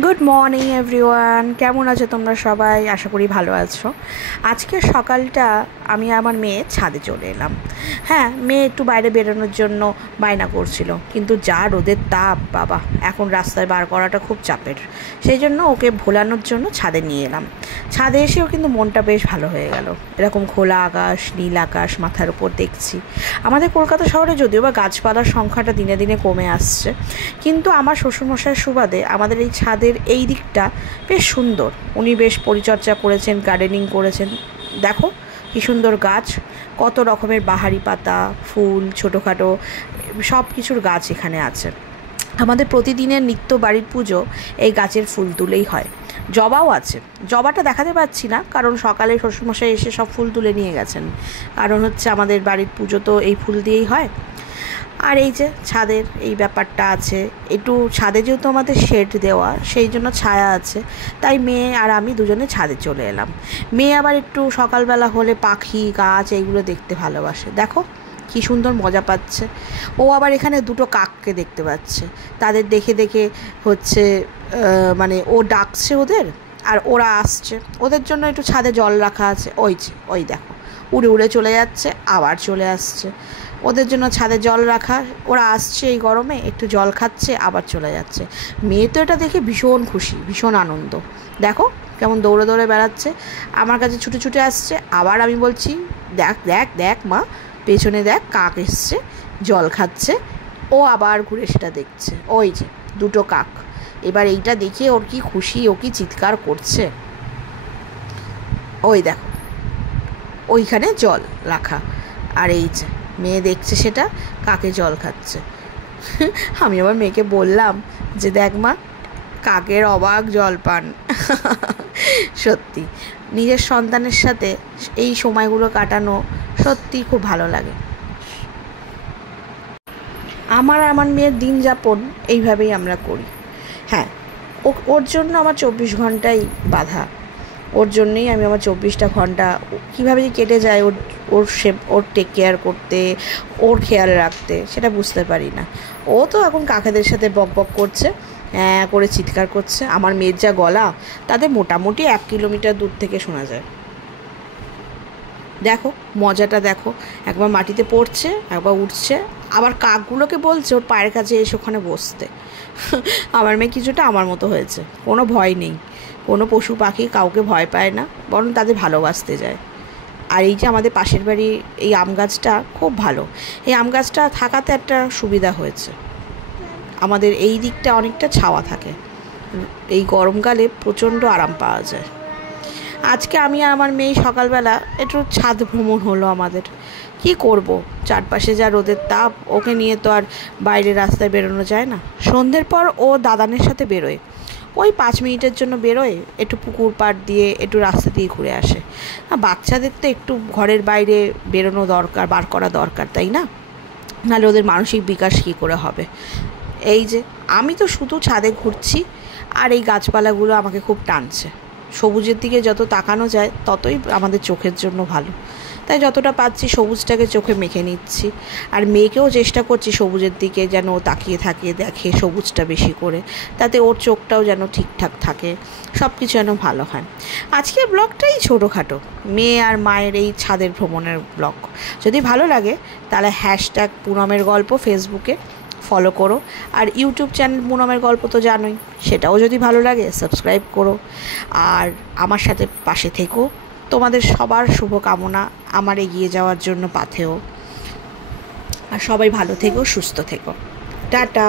Good morning everyone, কেমন আছো তোমরা সবাই? আশা করি ভালো আছো। আজকে সকালটা আমি আমার মেয়ে ছাদে চলে এলাম। হ্যাঁ, মেয়ে একটু বাইরে বেরোনোর জন্য বায়না করছিল, কিন্তু যা রোদের তাপ বাবা, এখন রাস্তায় বার করাটা খুব চাপের। সেই জন্য ওকে ভোলানোর জন্য ছাদে নিয়ে এলাম। ছাদে এসেও কিন্তু মনটা বেশ ভালো হয়ে গেল। এরকম খোলা আকাশ, নীল আকাশ মাথার উপর দেখছি। আমাদের কলকাতা শহরে যদিও বা গাছপালার সংখ্যাটা দিনে দিনে কমে আসছে, কিন্তু আমার শ্বশুরমশাইয়ের সুবাদে আমাদের এই ছাদের এই দিকটা বেশ সুন্দর। উনি বেশ পরিচর্যা করেছেন, গার্ডেনিং করেছেন। দেখো কী সুন্দর গাছ, কত রকমের বাহারি পাতা, ফুল, ছোটোখাটো সব কিছুর গাছ এখানে আছে। আমাদের প্রতিদিনের নিত্য বাড়ির পুজো এই গাছের ফুল তুলেই হয়। জবাও আছে, জবাটা দেখাতে পাচ্ছি না কারণ সকালে শ্বশুরমশাই এসে সব ফুল তুলে নিয়ে গেছেন। কারণ হচ্ছে আমাদের বাড়ির পুজো তো এই ফুল দিয়েই হয়। আর এই যে ছাদের এই ব্যাপারটা আছে, একটু ছাদে যেহেতু আমাদের শেড দেওয়া, সেই জন্য ছায়া আছে, তাই মেয়ে আর আমি দুজনে ছাদে চলে এলাম। মেয়ে আবার একটু সকালবেলা হলে পাখি, গাছ এইগুলো দেখতে ভালোবাসে। দেখো কী সুন্দর মজা পাচ্ছে। ও আবার এখানে দুটো কাককে দেখতে পাচ্ছে, তাদের দেখে দেখে হচ্ছে মানে ও ডাকছে ওদের, আর ওরা আসছে। ওদের জন্য একটু ছাদে জল রাখা আছে, ওই দেখো উড়ে উড়ে চলে যাচ্ছে, আবার চলে আসছে। ওদের জন্য ছাদে জল রাখা, ওরা আসছে এই গরমে, একটু জল খাচ্ছে, আবার চলে যাচ্ছে। মেয়ে তো এটা দেখে ভীষণ খুশি, ভীষণ আনন্দ। দেখো কেমন দৌড়ে দৌড়ে বেড়াচ্ছে, আমার কাছে ছুটে ছুটে আসছে। আবার আমি বলছি, দেখ দেখ দেখ মা, পেছনে দেখ কাক এসছে, জল খাচ্ছে। ও আবার ঘুরে সেটা দেখছে, ওই যে দুটো কাক। এবার এইটা দেখে ওর কি খুশি, ও কি চিৎকার করছে। ওই দেখো ওইখানে জল রাখা, আর এই যে মেয়ে দেখছে সেটা, কাকে জল খাচ্ছে। আমি আবার মেয়েকে বললাম যে দেখ মা, কাকের অবাক জল পান। সত্যি নিজের সন্তানের সাথে এই সময়গুলো কাটানো সত্যি খুব ভালো লাগে। আমার মেয়ের দিন যাপন এইভাবেই আমরা করি। হ্যাঁ, ওর জন্য আমার 24 ঘন্টাই বাধা। ওর জন্যেই আমি আমার 24টা ঘন্টা কীভাবে যে কেটে যায় ওর টেক কেয়ার করতে, ওর খেয়াল রাখতে, সেটা বুঝতে পারি না। ও তো এখন কাকাদের সাথে বক বক করছে, হ্যাঁ করে চিৎকার করছে। আমার মেয়ের যা গলা, তাদের মোটামুটি 1 কিলোমিটার দূর থেকে শোনা যায়। দেখো মজাটা দেখো, একবার মাটিতে পড়ছে, একবার উঠছে, আবার কাকগুলোকে বলছে ওর পায়ের কাছে এসে ওখানে বসতে। আমার মেয়ে কিছুটা আমার মতো হয়েছে, কোনো ভয় নেই। কোনো পশু পাখি কাউকে ভয় পায় না, বরং তাদের ভালোবাসতে যায়। আর এই যে আমাদের পাশের বাড়ি এই আম গাছটা খুব ভালো। এই আম গাছটা থাকাতে একটা সুবিধা হয়েছে, আমাদের এই দিকটা অনেকটা ছাওয়া থাকে, এই গরমকালে প্রচণ্ড আরাম পাওয়া যায়। আজকে আমি আর আমার মেয়ে সকালবেলা একটু ছাদ ভ্রমণ হলো আমাদের। কি করব, চারপাশে যা রোদের তাপ, ওকে নিয়ে তো আর বাইরে রাস্তায় বেরোনো যায় না। সন্ধ্যের পর ও দাদানের সাথে বেরোয়, ওই 5 মিনিটের জন্য বেরোয়, একটু পুকুর পাড় দিয়ে একটু রাস্তা দিয়ে ঘুরে আসে। বাচ্চাদের তো একটু ঘরের বাইরে বেরোনো দরকার, বার করা দরকার, তাই না? নাহলে ওদের মানসিক বিকাশ কী করে হবে। এই যে আমি তো শুধু ছাদে ঘুরছি, আর এই গাছপালাগুলো আমাকে খুব টানছে। সবুজের দিকে যত তাকানো যায় ততই আমাদের চোখের জন্য ভালো, তাই যতটা পাচ্ছি সবুজটাকে চোখে মেখে নিচ্ছি। আর মেয়েকেও চেষ্টা করছি সবুজের দিকে যেন ও তাকিয়ে থাকে, দেখে সবুজটা বেশি করে, তাতে ওর চোখটাও যেন ঠিকঠাক থাকে, সব কিছু যেন ভালো হয়। আজকের ব্লগটাই ছোটোখাটো, মেয়ে আর মায়ের এই ছাদের ভ্রমণের ব্লগ। যদি ভালো লাগে তাহলে #পুনমের গল্প ফেসবুকে ফলো করো, আর ইউটিউব চ্যানেল পুনমের গল্প তো জানোই, সেটাও যদি ভালো লাগে সাবস্ক্রাইব করো। আর আমার সাথে পাশে থেকো, তোমাদের সবার শুভকামনা আমার এগিয়ে যাওয়ার জন্য পাথেও। আর সবাই ভালো থেকো, সুস্থ থেকো। টাটা।